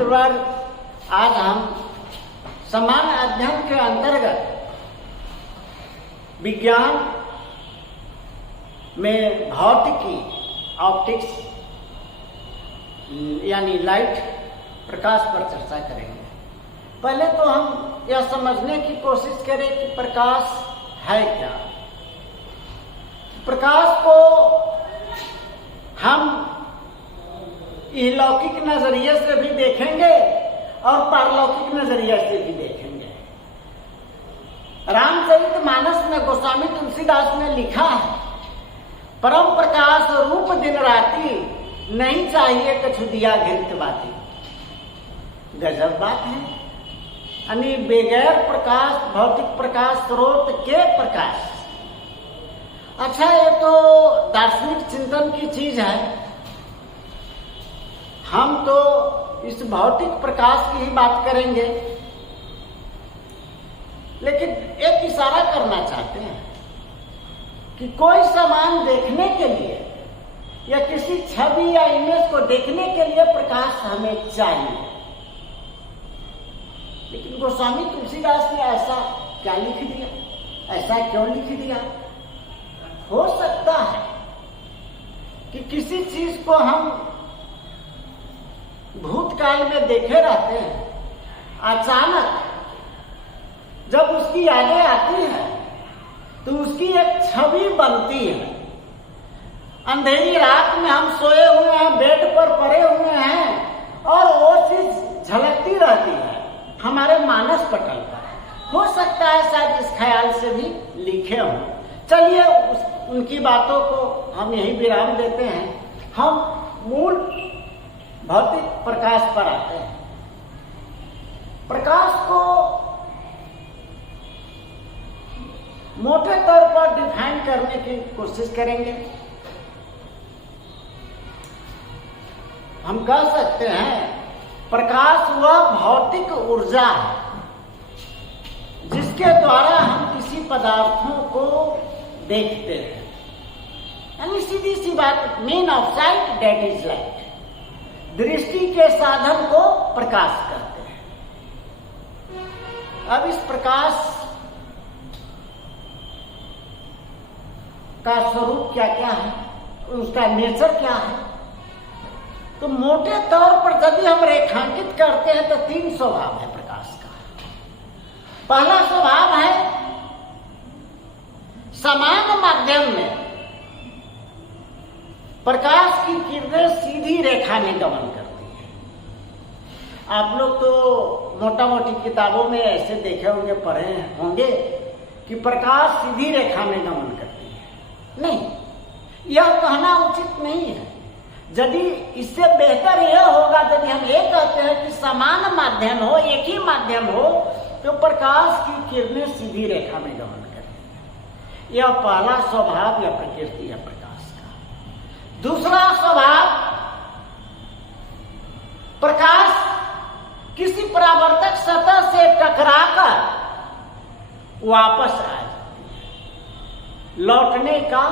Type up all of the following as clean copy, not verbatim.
मित्रवर, आज हम सामान्य अध्ययन के अंतर्गत विज्ञान में भौतिकी, ऑप्टिक्स यानी लाइट, प्रकाश पर चर्चा करेंगे। पहले तो हम यह समझने की कोशिश करें कि प्रकाश है क्या। प्रकाश को हम इहलौकिक नजरिए से भी देखेंगे और पारलौकिक नजरिए से भी देखेंगे। रामचरितमानस में गोस्वामी तुलसीदास ने लिखा है, परम प्रकाश रूप दिन राती, नहीं चाहिए कछु दिया घृत बाती। गजब बात है, यानी बगैर प्रकाश, भौतिक प्रकाश स्रोत के प्रकाश। अच्छा, ये तो दार्शनिक चिंतन की चीज है। हम तो इस भौतिक प्रकाश की ही बात करेंगे, लेकिन एक इशारा करना चाहते हैं कि कोई सामान देखने के लिए या किसी छवि या इमेज को देखने के लिए प्रकाश हमें चाहिए। लेकिन गोस्वामी तुलसीदास ने ऐसा क्या लिख दिया, ऐसा क्यों लिख दिया? हो सकता है कि किसी चीज को हम भूतकाल में देखे रहते हैं, अचानक जब उसकी यादें आती है तो उसकी एक छवि बनती है। अंधेरी रात में हम सोए हुए हैं, बेड पर पड़े हुए हैं और वो चीज झलकती रहती है हमारे मानस पटल पर। हो सकता है शायद इस ख्याल से भी लिखे हों। चलिए उनकी बातों को हम यही विराम देते हैं। हम मूल भौतिक प्रकाश पर आते हैं। प्रकाश को मोटे तौर पर डिफाइन करने की कोशिश करेंगे। हम कह सकते हैं प्रकाश वह भौतिक ऊर्जा है जिसके द्वारा हम किसी पदार्थों को देखते हैं। यानी सीधी सी बात, mean of site that is light. दृष्टि के साधन को प्रकाश करते हैं। अब इस प्रकाश का स्वरूप क्या क्या है, उसका नेचर क्या है, तो मोटे तौर पर यदि हम रेखांकित करते हैं तो 3 स्वभाव है प्रकाश का। पहला स्वभाव है समान माध्यम में प्रकाश की किरणें सीधी रेखा में गमन करती है। आप लोग तो मोटा मोटी किताबों में ऐसे देखे होंगे, पढ़े होंगे कि प्रकाश सीधी रेखा में गमन करती है। नहीं, यह कहना उचित नहीं है। यदि इससे बेहतर यह होगा यदि हम ये कहते हैं कि समान माध्यम हो, एक ही माध्यम हो, तो प्रकाश की किरणें सीधी रेखा में गमन करती है। यह पहला स्वभाव या प्रकृति है प्रकाश का। दूसरा स्वभाव, प्रकाश किसी परावर्तक सतह से टकराकर वापस आ जाती है। लौटने का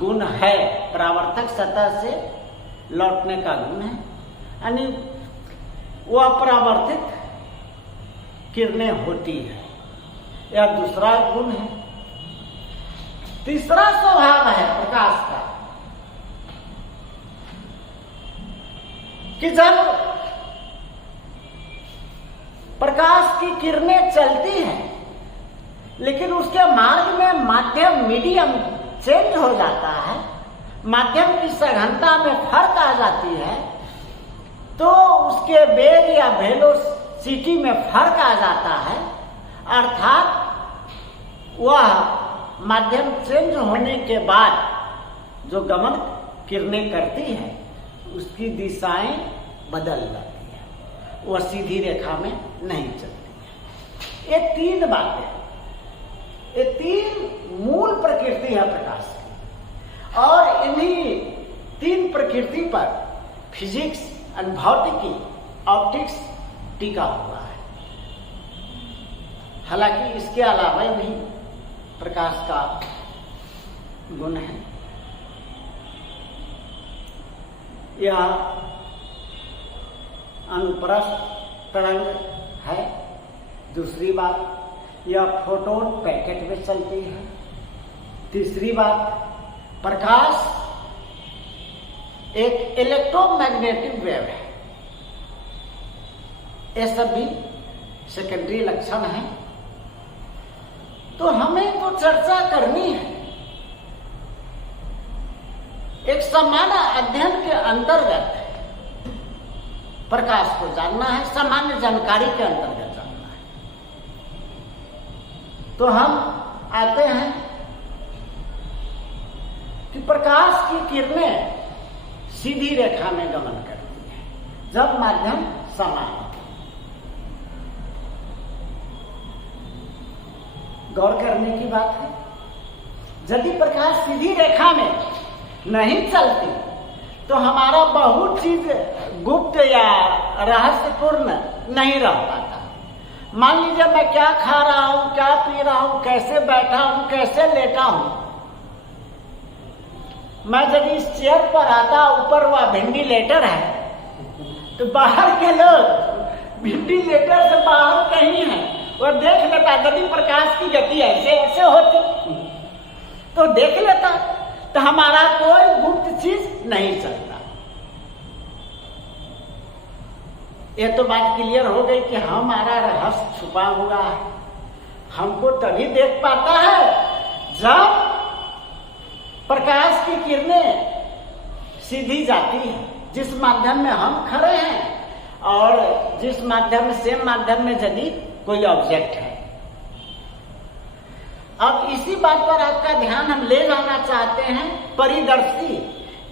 गुण है, परावर्तक सतह से लौटने का गुण है, यानी वह परावर्तित किरणें होती है। यह दूसरा गुण है। तीसरा स्वभाव है प्रकाश का कि जब प्रकाश की किरणें चलती हैं लेकिन उसके मार्ग में माध्यम, मीडियम चेंज हो जाता है, माध्यम की सघनता में फर्क आ जाती है, तो उसके वेग या वेलोसिटी में फर्क आ जाता है। अर्थात वह माध्यम चेंज होने के बाद जो गमन किरणें करती है उसकी दिशाएं बदल जाती है, वह सीधी रेखा में नहीं चलती है। ये 3 बातें, ये 3 मूल प्रकृति है प्रकाश की, और इन्हीं 3 प्रकृति पर फिजिक्स एंड भौतिकी, ऑप्टिक्स टिका हुआ है। हालांकि इसके अलावा भी प्रकाश का गुण है। यह अनुप्रस्थ तरंग है। दूसरी बात, यह फोटोन पैकेट में चलती है। तीसरी बात, प्रकाश एक इलेक्ट्रोमैग्नेटिक वेव है। ये सभी सेकेंडरी लक्षण है। तो हमें तो चर्चा करनी है, एक सामान्य अध्ययन के अंतर्गत प्रकाश को जानना है, सामान्य जानकारी के अंतर्गत जानना है। तो हम आते हैं कि प्रकाश की किरणें सीधी रेखा में गमन करती है जब माध्यम समान हो। गौर करने की बात है, यदि प्रकाश सीधी रेखा में नहीं चलती तो हमारा बहुत चीज गुप्त या रहस्यपूर्ण नहीं रह पाता। मान लीजिए मैं क्या खा रहा हूं, क्या पी रहा हूं, कैसे बैठा हूं, कैसे लेटा हूं। मैं जब इस चेयर पर आता, ऊपर वह वेंटिलेटर है, तो बाहर के लोग वेंटिलेटर से बाहर कहीं है, वो देख लेता। यदि प्रकाश की गति ऐसे ऐसे होती तो देख लेता, तो हमारा कोई गुप्त चीज नहीं चलता। ये तो बात क्लियर हो गई कि हमारा रहस्य छुपा हुआ है। हमको तभी देख पाता है जब प्रकाश की किरणें सीधी जाती है, जिस माध्यम में हम खड़े हैं और जिस माध्यम से माध्यम में यदि कोई ऑब्जेक्ट है। अब इसी बात पर आपका ध्यान हम ले जाना चाहते हैं परिदर्शी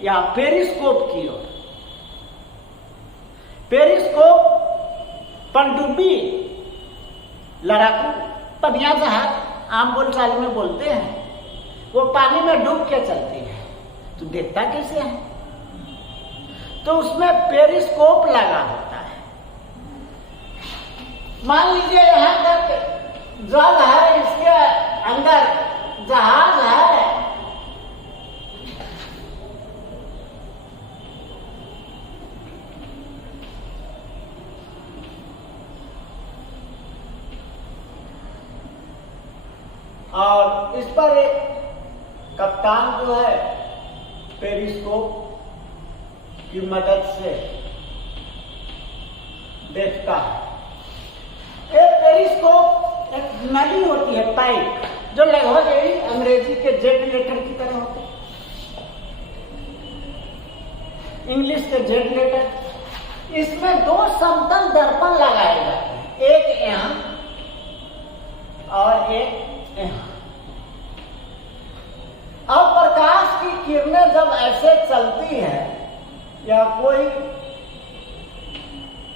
या पेरिस्कोप की ओर। पेरिस्कोप पनडुब्बी, लड़ाकू, पनिया जहाज आम बोलचाल में बोलते हैं, वो पानी में डूब के चलती है। तो देखता कैसे है? तो उसमें पेरिस्कोप लगा होता है। मान लीजिए यहाँ तक जल है, इसके अंदर जहाज है, और इस पर एक कप्तान जो है पेरिस्कोप की मदद से देखता है। एक पेरिस्कोप एक नली होती है, पाइप, जो लगभग यही अंग्रेजी के जेट लेटर की तरह होते हैं, इंग्लिश के जेट लेटर। इसमें दो समतल दर्पण लगाए जाते हैं, एक यहां और एक यहां। अब प्रकाश की किरणें जब ऐसे चलती है या कोई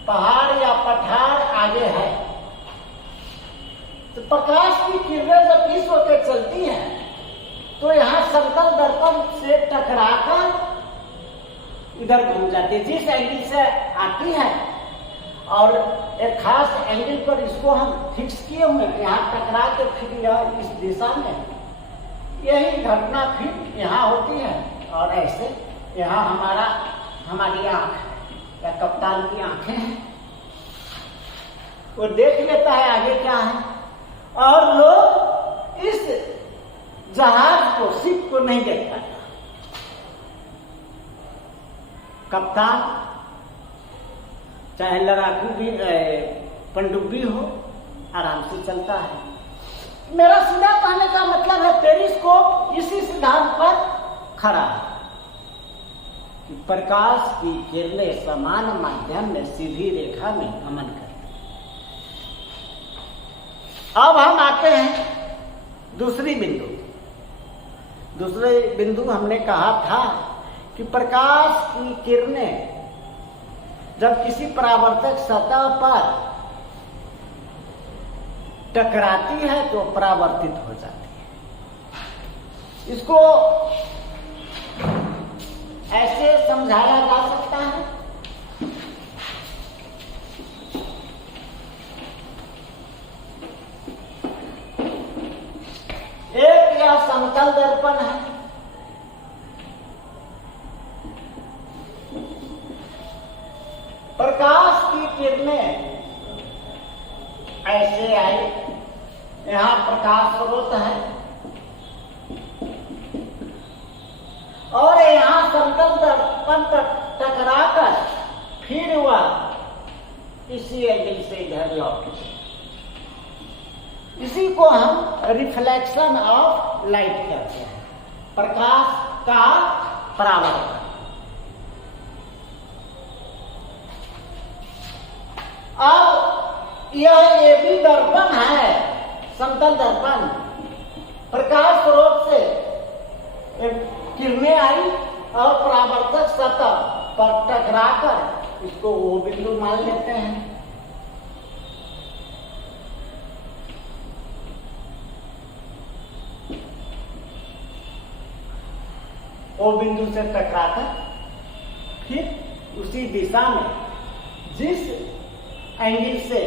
पहाड़ या पठार आगे है, तो प्रकाश की किरणें जब इस होते चलती हैं तो यहां समतल दर्पण से टकराकर इधर घूम जाती है, जिस एंगल से आती है। और एक खास एंगल पर इसको हम फिक्स किए हुए हैं, यहाँ टकरा के फिर यह इस दिशा में, यही घटना फिर यहाँ होती है। और ऐसे यहाँ हमारी आंख या कप्तान की आंखें हैं, वो देख लेता है आगे क्या है। और लोग इस जहाज को, शिप को नहीं देख पाता। कप्तान चाहे लड़ाकू भी पनडुब्बी हो, आराम से चलता है। मेरा सीधा कहने का मतलब है पेरिस्कोप इसी सिद्धांत पर खड़ा है कि प्रकाश की किरणें समान माध्यम में सीधी रेखा में गमन करती। अब हम आते हैं दूसरे बिंदु हमने कहा था कि प्रकाश की किरणें जब किसी परावर्तक सतह पर टकराती है तो परावर्तित हो जाती है। इसको ऐसे समझाया जा सकता है, एक या समतल दर्पण है, प्रकाश की किरणें प्रकाश स्रोत है और यहां समतल दर्पण पर टकराकर फिर वह इसी एंगल से इधर लौटे। इसी को हम रिफ्लेक्शन ऑफ लाइट कहते हैं, प्रकाश का परावर्तन। अब यह भी दर्पण है, समतल दर्पण, प्रकाश स्रोत से किरणें आई और परावर्तक सतह पर टकराकर इसको वो बिंदु मान लेते हैं। वो बिंदु से टकराकर फिर उसी दिशा में जिस एंगल से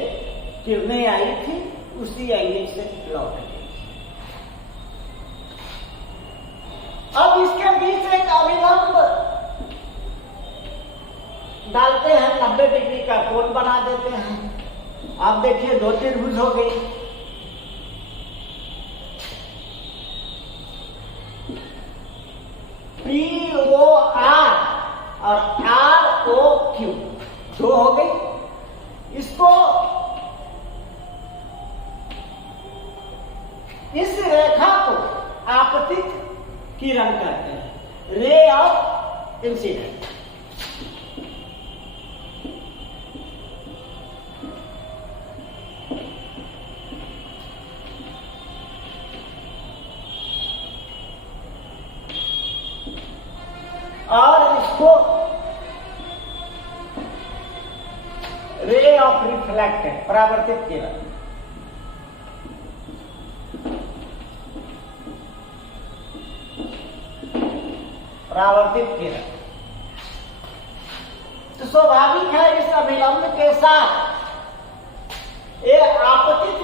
किरणें आई थी उसी एंगल से लौट गई। अब इसके बीच एक अविलंब डालते हैं, 90 डिग्री का कोण बना देते हैं। आप देखिए दो त्रिभुज हो गई। POR और ROQ दो हो गई। इसको इस रेखा को आपतित किरण कहते हैं, रे ऑफ इंसिडेंट। और इसको रे ऑफ रिफ्लेक्टेड, परावर्तित किरण। परावर्तित किरण तो स्वाभाविक है इस अभिलंब के साथ ये आपतित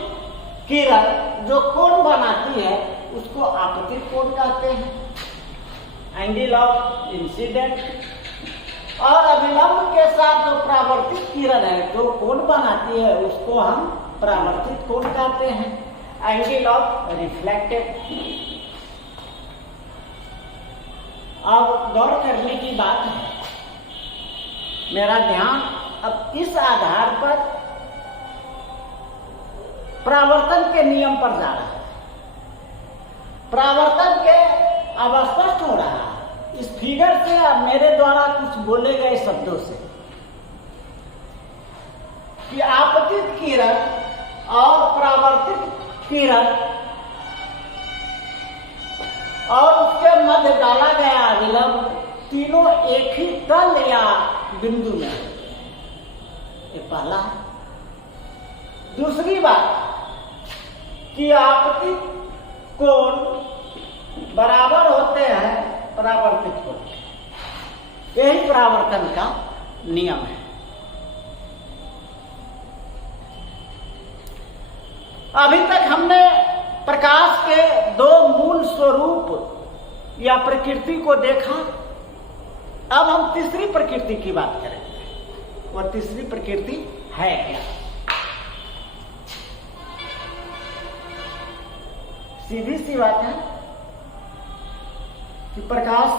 किरण जो कोण बनाती है उसको आपतित कोण कहते हैं, एंगल ऑफ इंसिडेंट। और अभिलंब के साथ जो परावर्तित किरण है जो कोण बनाती है उसको हम परावर्तित कोण कहते हैं, एंगल ऑफ रिफ्लेक्टेड। अब गौर करने की बात है, मेरा ध्यान अब इस आधार पर परावर्तन के नियम पर जा रहा है। परावर्तन के अब स्पष्ट हो रहा है इस फिगर से, अब मेरे द्वारा कुछ बोले गए शब्दों से, कि आपतित किरण और परावर्तित किरण और उसके मध्य डाला गया अविलंब तीनों एक ही तल या बिंदु में, ये पहला है। दूसरी बात कि आपतित कोण बराबर होते हैं परावर्तित कोण, यही परावर्तन का नियम है। अभी तक हमने प्रकाश के दो मूल स्वरूप या प्रकृति को देखा। अब हम तीसरी प्रकृति की बात करेंगे। वह तीसरी प्रकृति है क्या? सीधी सी बात है कि प्रकाश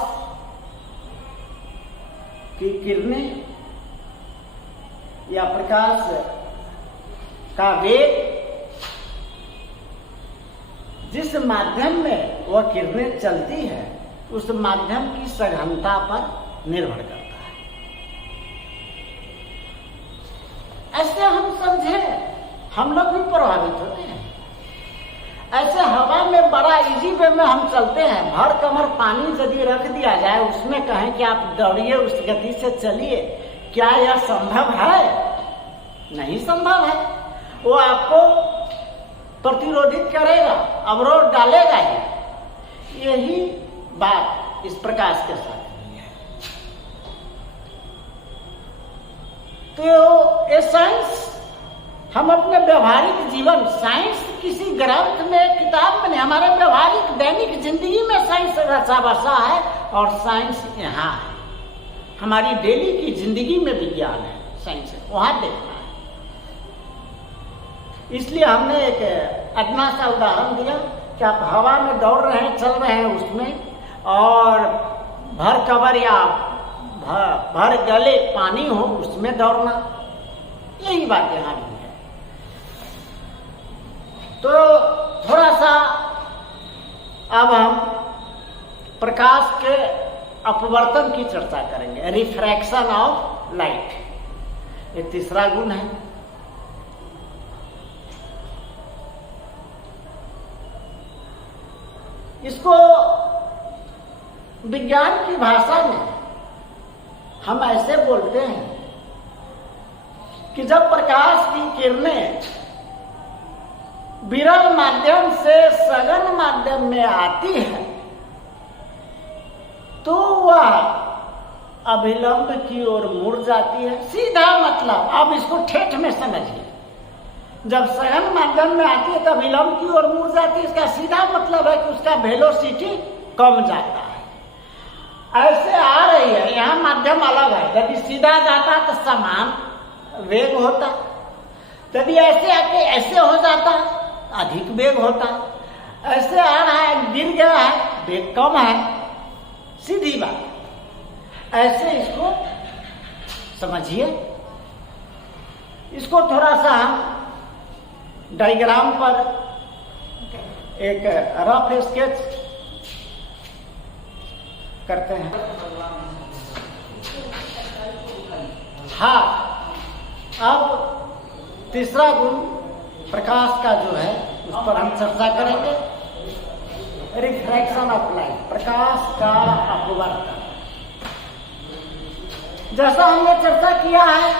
की किरणें या प्रकाश का वेग जिस माध्यम में वह किरणें चलती है उस माध्यम की सघनता पर निर्भर करता है। ऐसे हम समझे, हम लोग भी प्रभावित होते हैं। ऐसे हवा में बड़ा इजी वे में हम चलते हैं, भर कमर पानी यदि रख दिया जाए उसमें कहें कि आप दौड़िए, उस गति से चलिए, क्या यह संभव है? नहीं संभव है। वो आपको प्रतिरोधित करेगा, अवरोध डालेगा ही। यही बात इस प्रकाश के साथ है। तो ये साइंस हम अपने व्यवहारिक जीवन, साइंस किसी ग्रंथ में किताब में नहीं, हमारे व्यवहारिक दैनिक जिंदगी में साइंस रचा बसा है। और साइंस यहाँ है, हमारी डेली की जिंदगी में विज्ञान है, साइंस है, वहां देखना है। इसलिए हमने एक इतना सा उदाहरण दिया कि आप हवा में दौड़ रहे हैं, चल रहे हैं उसमें, और भर कबर या भर गले पानी हो उसमें दौड़ना, यही बात यहाँ भी है। तो थोड़ा सा अब हम प्रकाश के अपवर्तन की चर्चा करेंगे, रिफ्रैक्शन ऑफ लाइट, ये तीसरा गुण है। इसको विज्ञान की भाषा में हम ऐसे बोलते हैं कि जब प्रकाश की किरणें विरल माध्यम से सघन माध्यम में आती है तो वह अभिलंब की ओर मुड़ जाती है। सीधा मतलब, आप इसको ठेठ में समझिए, जब सघन माध्यम में आती है तो अभिलंब की ओर मुड़ जाती है। इसका सीधा मतलब है कि उसका वेलोसिटी कम जाता है। ऐसे आ रही है, यहाँ माध्यम अलग है, यदि सीधा जाता तो समान वेग होता, यदि ऐसे आके ऐसे हो जाता अधिक वेग होता। ऐसे आ रहा है, गिर गया है, वेग कम है, सीधी बात। ऐसे इसको समझिए। इसको थोड़ा सा हम डायग्राम पर एक रफ स्केच करते हैं। हाँ, अब तीसरा गुण प्रकाश का जो है उस पर हम चर्चा करेंगे, रिफ्रैक्शन ऑफ लाइट, प्रकाश का अपवर्तन। जैसा हमने चर्चा किया है,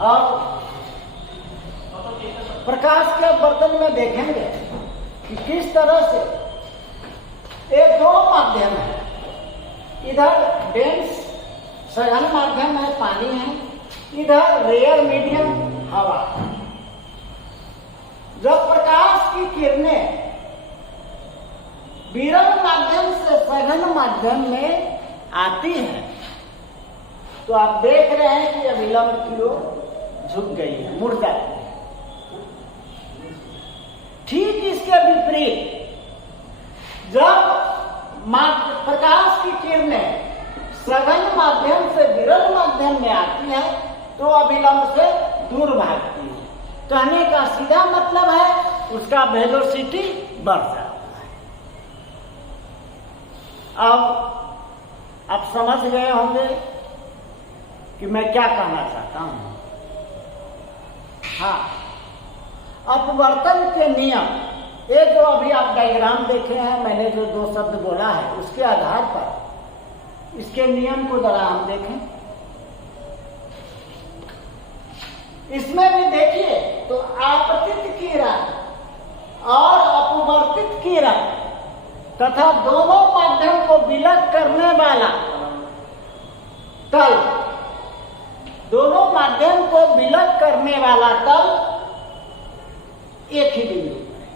और प्रकाश के अपवर्तन में देखेंगे कि किस तरह से ये दो माध्यम है, इधर डेंस सघन माध्यम है, पानी है, इधर रेयर मीडियम हवा। जब प्रकाश की किरणें विरल माध्यम से सघन माध्यम में आती है तो आप देख रहे हैं कि अभिलंब की ओर झुक गई है, मुड़ जाती है। ठीक इसके विपरीत जब प्रकाश की किरणें सघन माध्यम से विरल माध्यम में आती है तो अभिलंब से दूर भागती है। कहने का सीधा मतलब है उसका वेलोसिटी बढ़ जाता है। अब आप समझ गए होंगे कि मैं क्या कहना चाहता हूं। हाँ, अपवर्तन के नियम, ये जो अभी आप डायग्राम देखे हैं, मैंने जो दो शब्द बोला है, उसके आधार पर इसके नियम को जरा हम देखें। इसमें भी देखिए तो आपतित किरण और अपवर्तित किरण तथा दोनों माध्यम को विलग करने वाला तल, दोनों माध्यम को विलग करने वाला तल एक ही बिंदु पर है।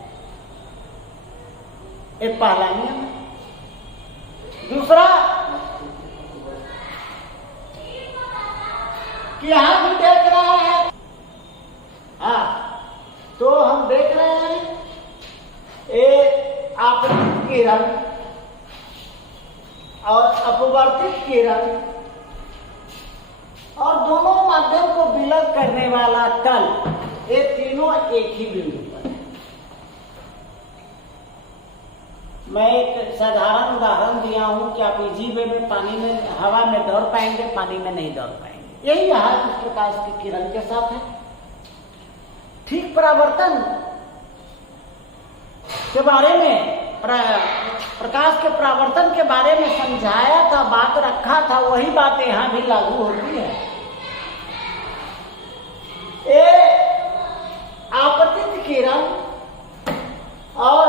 एक पहला नियम है। दूसरा कि यहां भी देख रहे हैं, हाँ, तो हम देख रहे हैं एक आपतित किरण और अपवर्तित किरण और दोनों माध्यम को विलग करने वाला तल, ये तीनों एक ही बिंदु पर है। मैं एक साधारण उदाहरण दिया हूं कि आप इजी वे में पानी में, हवा में दौड़ पाएंगे, पानी में नहीं दौड़ पाएंगे। यही यहाँ इस प्रकाश की किरण के साथ है। ठीक परावर्तन के बारे में, प्रकाश के परावर्तन के बारे में समझाया था, बात रखा था, वही बात यहां भी लागू होती है। ये आपतित किरण और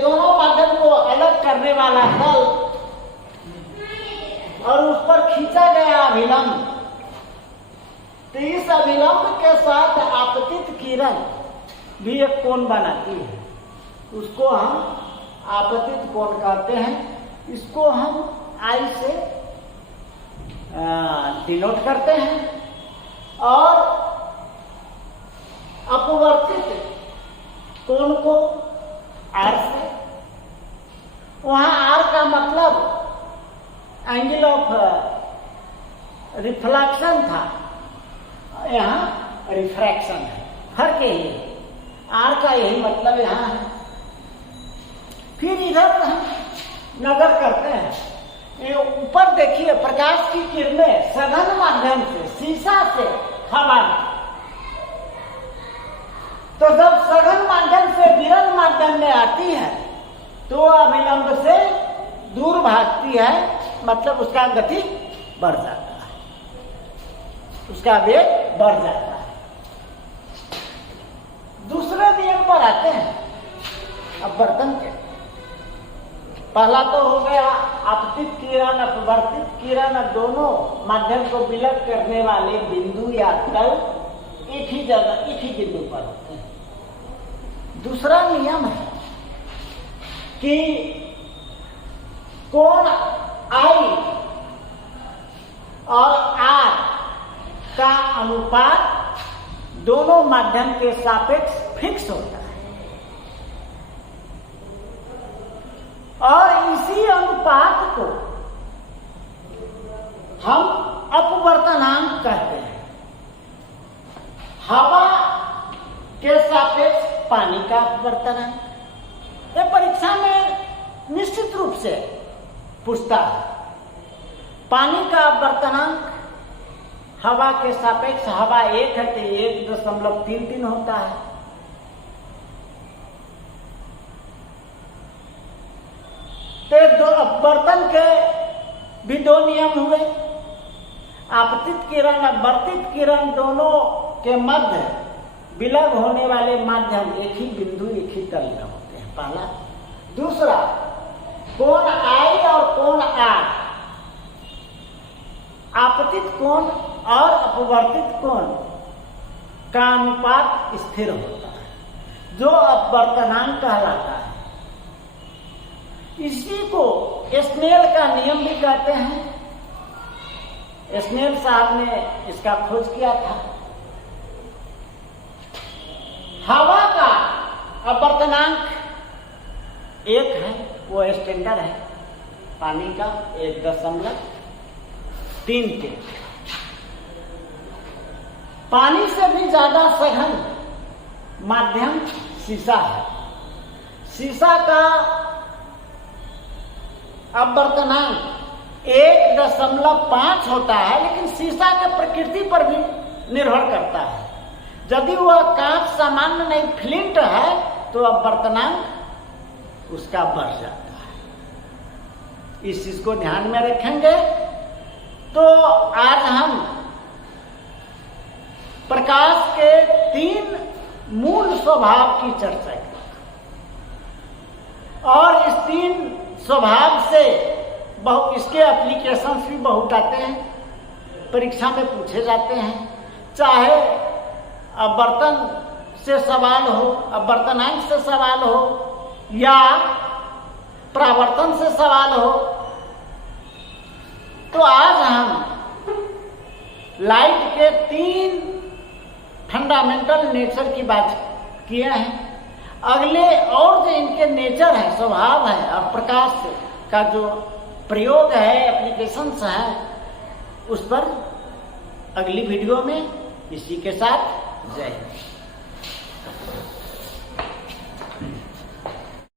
दोनों माध्यम को अलग करने वाला तल और उस पर खींचा गया अभिलंब, तो इस अभिलंब के साथ आपतित किरण भी एक कोण बनाती है। उसको हम आपतित कोण कहते हैं। इसको हम आई से डिनोट करते हैं। और अपवर्तित कोण को आर से, वहां आर का मतलब एंगल ऑफ रिफ्लेक्शन था, यहाँ रिफ्रैक्शन है, फर्क यही है, आर का यही मतलब यहाँ है। फिर इधर हम नजर करते हैं, ये ऊपर देखिए प्रकाश की किरणें सघन माध्यम से, शीशा से हवा में, तो जब सघन माध्यम से विरल माध्यम में आती है तो अविलंब से दूर भागती है, मतलब उसका गति बढ़ जाता है, उसका वेग बढ़ जाता है। दूसरे नियम पर आते हैं अब बर्तन के। पहला तो हो गया आपतित किरण अपवर्तित किरण, दोनों माध्यम को विलग करने वाले बिंदु या तल एक ही जगह एक ही बिंदु पर होते हैं। दूसरा नियम है कि कोण आई और आर का अनुपात दोनों माध्यम के सापेक्ष फिक्स होता है, और इसी अनुपात को हम अपवर्तनांक कहते हैं। हवा के सापेक्ष पानी का अपवर्तनांक, ये परीक्षा में निश्चित रूप से पूछता है। पानी का अपवर्तनांक हवा के सापेक्ष, हवा 1 है तो 1.33 होता है। तो दो अपवर्तन के भी दो नियम हुए, आपतित किरण अपवर्तित किरण दोनों के मध्य विलग होने वाले माध्यम एक ही बिंदु एक ही तल में होते हैं, पहला। दूसरा, कोण आई और कोण आर, आपतित कोण और अपवर्तित कोण का अनुपात स्थिर होता है, जो अपवर्तनांक कहलाता है। इसी को स्नेल का नियम भी कहते हैं। स्नेल साहब ने इसका खोज किया था। हवा का अपवर्तनांक 1 है, वो स्टैंडर्ड है, पानी का 1.33। पानी से भी ज्यादा सघन माध्यम शीशा है। शीशा का अपवर्तनांक 1.5 होता है, लेकिन शीशा के प्रकृति पर भी निर्भर करता है। यदि वह कांच सामान्य नहीं फ्लिंट है तो अपवर्तनांक उसका बढ़ जाता है। इस चीज को ध्यान में रखेंगे तो आज हम प्रकाश के 3 मूल स्वभाव की चर्चा की, और इस 3 स्वभाव से इसके एप्लीकेशंस भी बहुत आते हैं, परीक्षा में पूछे जाते हैं। चाहे अपवर्तन से सवाल हो, अपवर्तनांक से सवाल हो, या परावर्तन से सवाल हो। तो आज हम लाइट के 3 फंडामेंटल नेचर की बात किए हैं। अगले और जो इनके नेचर है, स्वभाव है, और प्रकाश का जो प्रयोग है, एप्लीकेशंस है, उस पर अगली वीडियो में इसी के साथ जय हिंद।